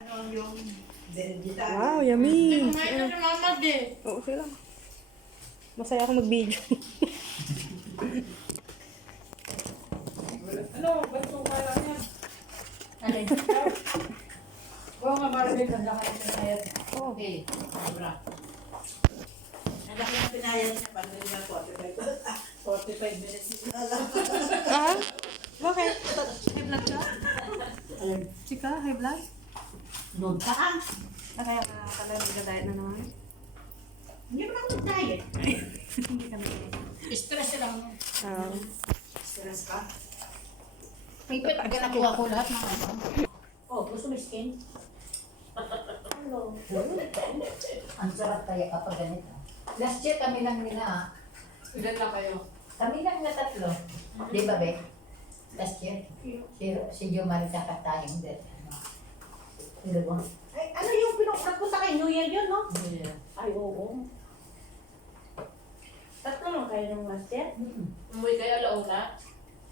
Yung vegetarian. Wow, yummy! Kumain na si Mama din. Oo, okay lang. Masaya ako mag-video. Ano, ba't suka lang yan? Alin? Oo nga, Marvin, ganda ka ng pinayad. Oh. Okay, sobra. Ang laki ng pinayad niya, pag nila 45 minutes. Ah? Bakit? High blood ka? Ayun. Chika, high blood? Noon ka ah. Kaya pala nag-diet na naman. Hindi mo na ako nag-diet. Hindi kami. Stress lang. Ah. Stress ka? May pet, nakuha ko lahat ng ano. Oh, gusto mo skin? Ano? Ang sarap kaya kapag ganito. Last year kami lang nila, Ilan lang kayo? kami lang na tatlo. Di ba, Be? Last year. Si Jomar at tayong din. Dalawa. Ay, ano yung nagpunta kay New Year yun, no? Yeah. Ay, oo. Tatlo lang kayo ng last year? Umuwi kayo alauna?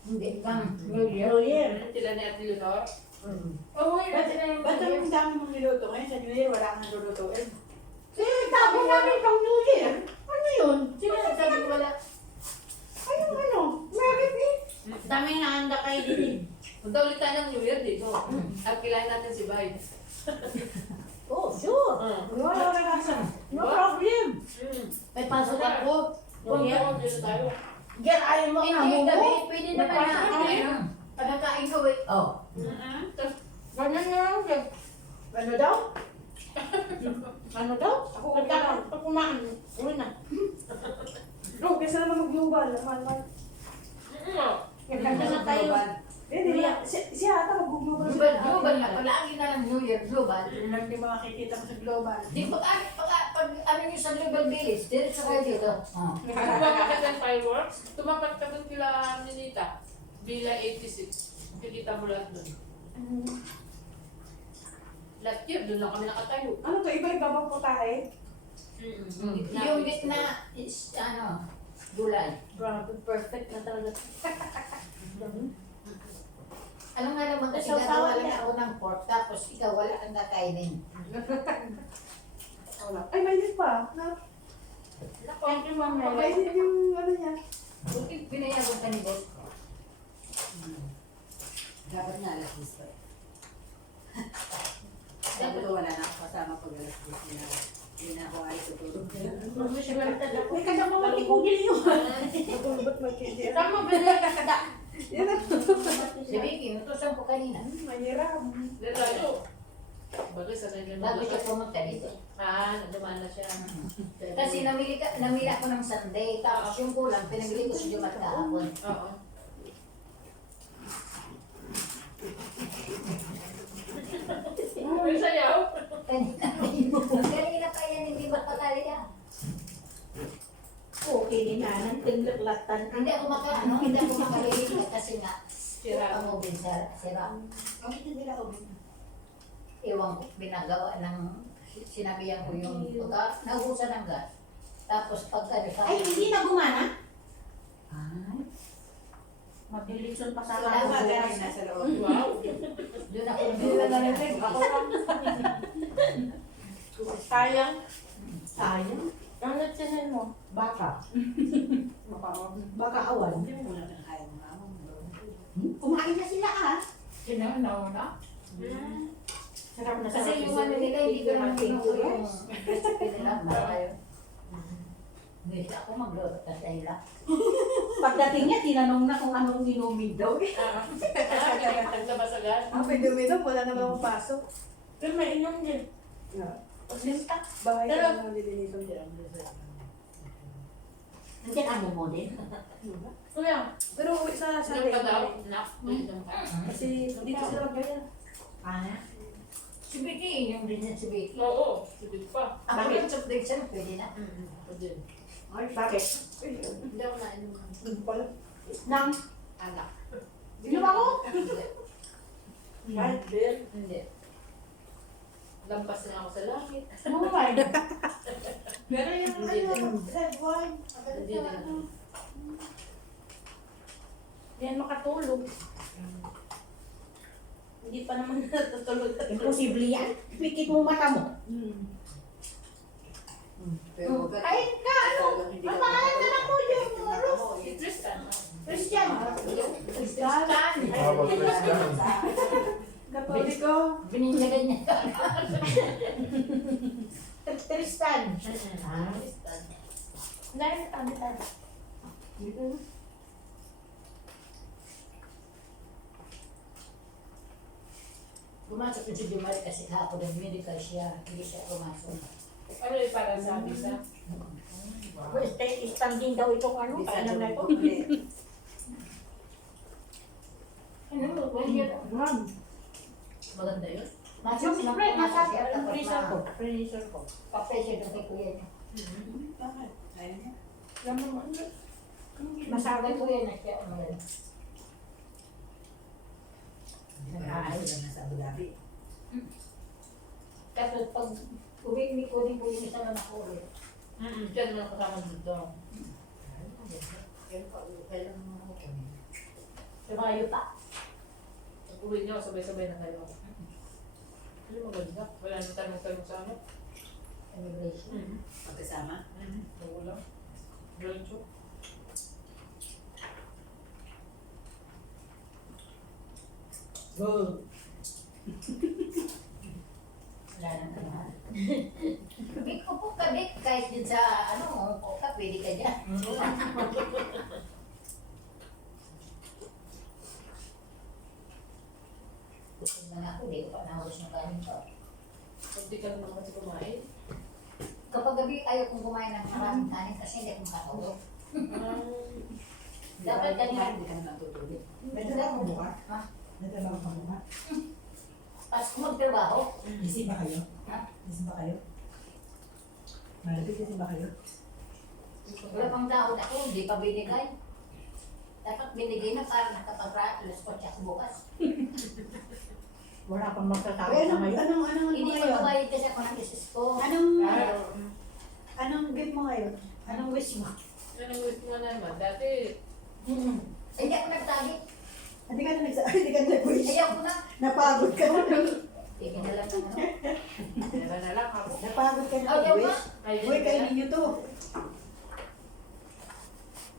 Hindi kang New Year. New Year. Sila ni Ate Leonor? Umuwi na Ba't sila ng ba't last year. ang dami mong niluto ngayon sa New Year? Wala kang nilulutuin. Sabi namin pang New Year. Ano yun? Sino nagsabi ko wala? Ay, yung ano? Merit eh. Dami na handa kayo din. Punta ulit tayo ng New Year dito. At kailangan natin si Bay. Oh, sure. Wala ka kasi. No problem. May pasok ako. Kung dito tayo. Diyan, ayaw mo nga Hindi, mo. gabi, pwede naman na. Napasok Ano? Pagkakain ko, wait. Oh. Tapos, Ganyan na lang siya. Ano daw? Ano daw? Ako kaya pag kumain, uwi na. Bro, kaysa naman mag-global. Mahal-mahal. Ganda na tayo. Hindi, siya ata mag-global Global, global na. Palagi na lang New Year, global. Yun lang di makikita mo sa global. Di pag ano nyo sa global village, diretso kayo dito. Oh. tumapat ka ng fireworks. Tumapat ka dun kila Ninita. Bila 86. Kikita mo lahat dun. Last year, dun lang kami nakatayo. Ano to? Iba-iba bang putahe? Yung gitna is, ano, gulay. Grabe, perfect na talaga. Alam nga naman kasi Sausawan gagawa lang niya. ako ng pork, tapos ikaw wala kang kakainin. Wala. Ay, mainit pa. Na, Thank you, Ma'am Mel. mainit yung ano niya. Bakit pinayagan ka ni boss? Dapat nga alas 10 pa eh. Sabi ko wala na ako kasama pag alas 10 na. Hindi na ako ay tutulog. May kadang mga tikugil yun. Matulbat mag-kindi. Tama ba na kakada? Yan na. Si Vicky, utusan ko kanina. Mahirap. Dito tayo. Bagay sa kanya Bago siya pumunta dito. nadumaan na siya. Kasi namili ako ng Sunday, tapos yung kulang, pinabili ko sa Jumat kahapon. Oo. May sayaw. Kanina pa yan, hindi mapakali yan. Okay din na, nang tinlaklatan. Hindi ako makalilig kasi nga, Sira. ang ubin sira. Bakit hindi nila ako? Iwan ko, binagawa ng, sinabihan ko yung, nagusan ng gas. Tapos pagka, Ay, hindi na gumana? Ay, Mabilison pa sa Sa lahat. loob. Nasa loob. Wow. doon ako Hindi na narinig. Ako lang. Sayang. Sayang. Ang natsinin mo? Baka. Baka awan. Hindi mo na kaya ng mama mo. Kumain na sila ah. Sino na? Sarap na Kasi yung ano nila, hindi ko naman kinuha yung recipe nila. Malayo. Hindi ako magluto kasi nila. Pagdating niya, tinanong na kung anong inumin daw. Naglabas agad. Ah, pwede uminom. Wala naman akong pasok. Pero may inom din. Pasinta. Bahay ka lang nililinisan dyan. Nandiyan ano mo din? Kuya, Pero uwi sa Inom ka daw? Sunday. Nak, inom ka. Kasi dito sila magkaya. Ah. Si Vicky, yung din si Vicky. Oo, sige pa. Ako yung subdiction, pwede na. Pwede. Ay, bakit? Hindi ako nainom. Hindi pala. Nang, Anak. inom ako? Kahit beer? Hindi. Lampas na ako sa langit. Oh my. pero yung Hindi ano, din. red wine. Hindi din. Yan makatulog. Hindi pa naman natutulog. Imposible yan. Pikit mo mata mo. Pero wag ka. Kahit ka, ano? Hindi Ang ka- pangalan na lang mo yung Rose. Si Tristan. Christian. Tristan. Katoliko. Bininyagan niya. Tristan. Ah, Tristan. Dahil tabi-tabi. Pumasok din si Jumari kasi hapon nag-medical siya. Hindi siya pumasok. Ano yung para sa visa? Well, standing daw itong ano. Bisa Kaya na ito. ulit. Ano? Maganda yun. Yung spray, nasa freezer ko. Freezer ko. Pa-pressure doon kay kuya niya. Bakit? Ayaw niya. Alam mo, Masabi ko yan na siya. Ano yun? Ayaw sila nasa Abu Dhabi. Kasi pag uwi ko rin po yung isang anak ko ulit. Diyan mo kasama dito. Pero kailan mo ako kami? Sa mga yuta. Pag uwi niyo, sabay-sabay na kayo. Ano maganda? Wala nang tanong-tanong sa ano? Immigration. Magkasama? Wala. Diretso. Go! Wala nang tanong. Big ko po ka, Big. Kahit din sa ano, o ka, pwede ka dyan. Gusto na nga ako, hindi ko pa nahulog ng kanin ko. Pag di ka naman kasi kumain. Kapag gabi, ayaw kong kumain ng maraming kanin kasi hindi ako makatulog. Dapat ganyan. Hindi ka naman tutulog. May trabaho mo ka? Ha? May trabaho ka mo ka? Tapos kung magtrabaho, Busy ba kayo? Ha? Busy ba kayo? Malapit kasi ba kayo? wala pang taon ako, hindi pa binigay. Dapat binigay na para nakapag-alas ko siya bukas. Wala pang magsasabi Ay, sa anong ngayon. Hindi mo pa ngayon? tumayad kasi ako ng isis ko. Anong gift mo ngayon? Anong wish mo? Anong wish mo naman? Dati, Hindi ako nagtagi. Hindi ka na nag-wish. Ayaw ko na. Napagod ka na. Tingin na lang ng ano. dala na lang ako. Napagod ka na Ayaw nag-wish. na. Kayo Uy, din kainin niyo to.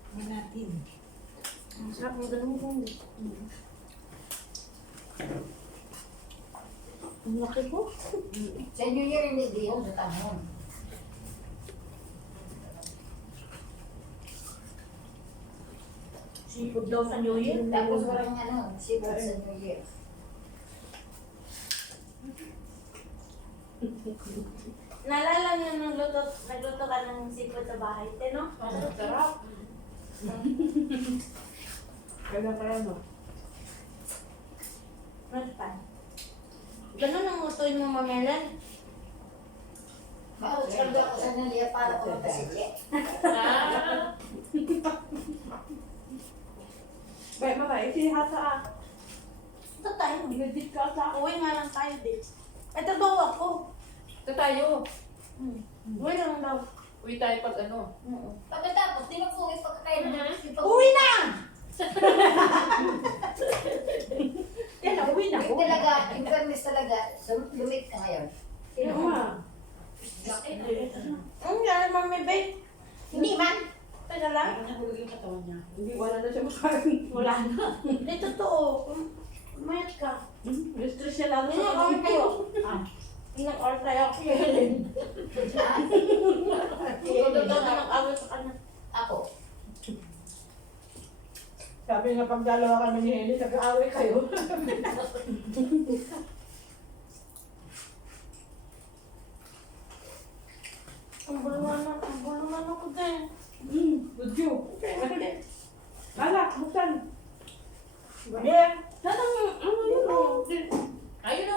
Ano natin? Ang sarap ng ganun kong. Ang laki ko. Sa New Year, hindi yun sa tanong. Seafood daw sa New Year. Tapos walang ano, sipot sa New Year. Naalala niyo nung nagluto ka ng seafood sa bahay, no? Ang sarap. Kaya kaya mo. Mas pa. Ganun ang lutuin mo, Mamelan. Bakit sarga ako sa New Year para ko magkasitye? Ah, Bay, mama, isihasa ah. Ito tayo, mag-edit ka sa uwi nga lang tayo, din. Ito daw ako. ito tayo. Uwi lang daw. Uwi tayo pag ano. Pagkatapos, di mo po ipagkakain na. Uwi na! Yan na, uwi na. Yung talaga, yung permis talaga, lumit ka ngayon. Sino ma? Ang yan naman may bay. Hindi man. Teka lang. Parang nahulog yung katawan niya. Hindi, wala na siya makain. Wala na. Hindi, totoo. Umayat ka. Stress siya lang. Ilang oras kayo? Ilang oras tayo ako yun. Totoo na nag-away sa kanya. Ako, Sabi nga pag dalawa kami ni Heli, nag-aaway kayo. Ang bulungan ako din. Good you. Ala, buksan. Baher. Saan ang, ano yun? Ayun o,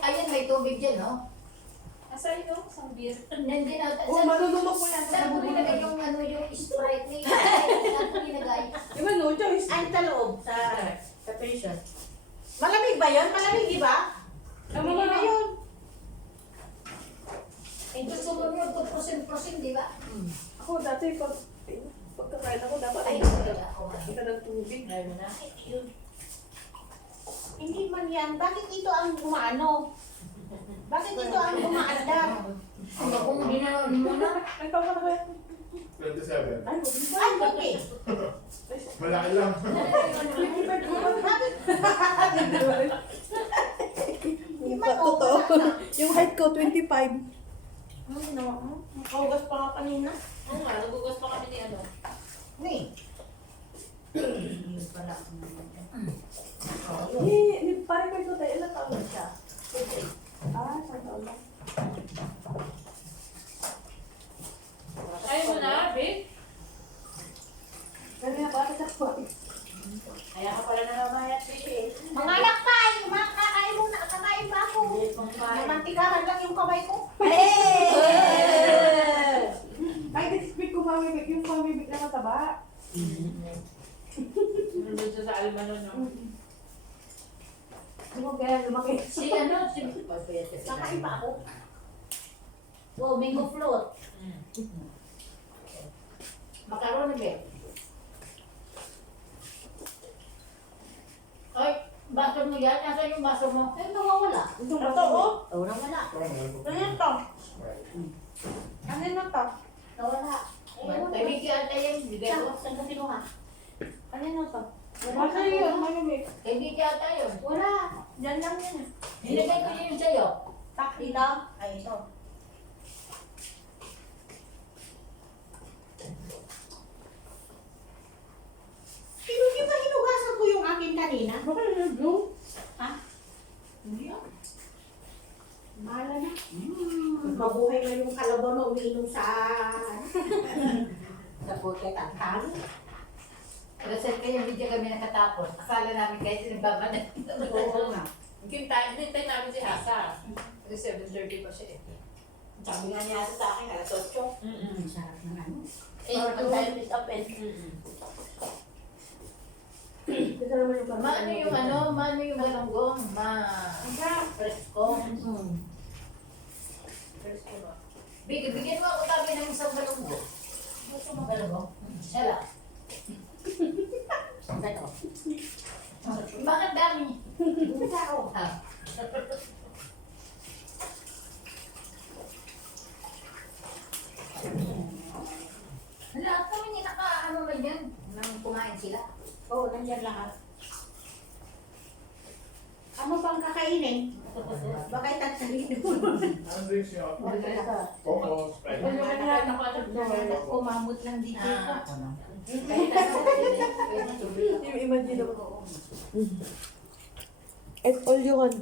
ayun may tubig dyan, no? Asa yun? Isang beer. Nandun na, Oh, malulunok ko yan. saan mo nilagay yung ano, yung Sprite ni, saan mo nilagay? Iba no choice. Ay, sa loob. Sa patient. Malamig ba yun? Malamig, di ba? Tama mo na yun. Eh, gusto mo yun, 2%, di ba? Ako dati pagkakain ako dapat Ay, ay wala ako. kita ng tubig. Ayaw mo na. Yun. Hindi man yan. Bakit ito ang gumaano? Bakit ito ang gumaandar? Ano kung ginawa mo na? Ikaw ka ba? 27. Ay, okay. Malaki lang. Hindi man totoo. Yung height ko, 25. Ano ginawa mo? Nakaugas pa nga kanina. Oo nga, nagugas pa kami ni ano. Ni. Yun pala. Parang may tutay, ilang taon na siya? Isang taon lang. Ayaw mo na, babe? Ganyan, bakit ako? Kaya ka pala namamayat, baby. Mga anak pa, yung mga kakain mo na, kakain pa ako. Namantikahan lang yung kamay ko. Ay, this-speak ko mamimik, yung mamimik na mataba. Nandun siya sa Almanon, no? Hindi mo kaya lumaki. Si ano, si Kakain pa ako. Oh, mango float. Mm. Macaroni ba? Ay, baso mo yan? Nasaan yung baso mo? Ay, nawawala. Totoo? Oo, nawala. Ano to? Ano na to? Nawala. Kay Vicky ata yan, bigay ko. Saan ka kinuha? Ano na to? Basta yun, mamimik. Kay Vicky ata yun. Wala. Diyan lang yan. Nilagay ko yun sa'yo. Tak dito. Ay, ito. Hindi ba hinugasan ko yung akin kanina? Baka yung blue? Hindi ah. Mahala na. Mabuhay na yung kalabaw na umiinom sa... Sa buket ang talo. Reset kayo, hindi kami nakatapos. Akala namin kayo sinababanan. Oo nga. Hintay namin si Hasa. Kasi 7:30 pa siya eh. Sabi nga niya sa akin, alas 8. Mm-mm. Sarap ng ano. Eh, ang time is up and Ito naman yung Maano yung ano, maano yung galunggong, presko. Bigyan mo ako tabi ng isang galunggong. Gusto mo galunggong? Siya lang. Ano? Bakit dami? Isa ako. Ah. Lahat kami ni naka-ano ba yan? Nang kumain sila. Oo, nandiyan lahat. Ano pang kakainin? Baka itatsalin mo. Ano drinks niyo? Coco, Sprite. Ano yung kanya? Kumamot lang dito. Ah. Yung imagine mo. It's all you want.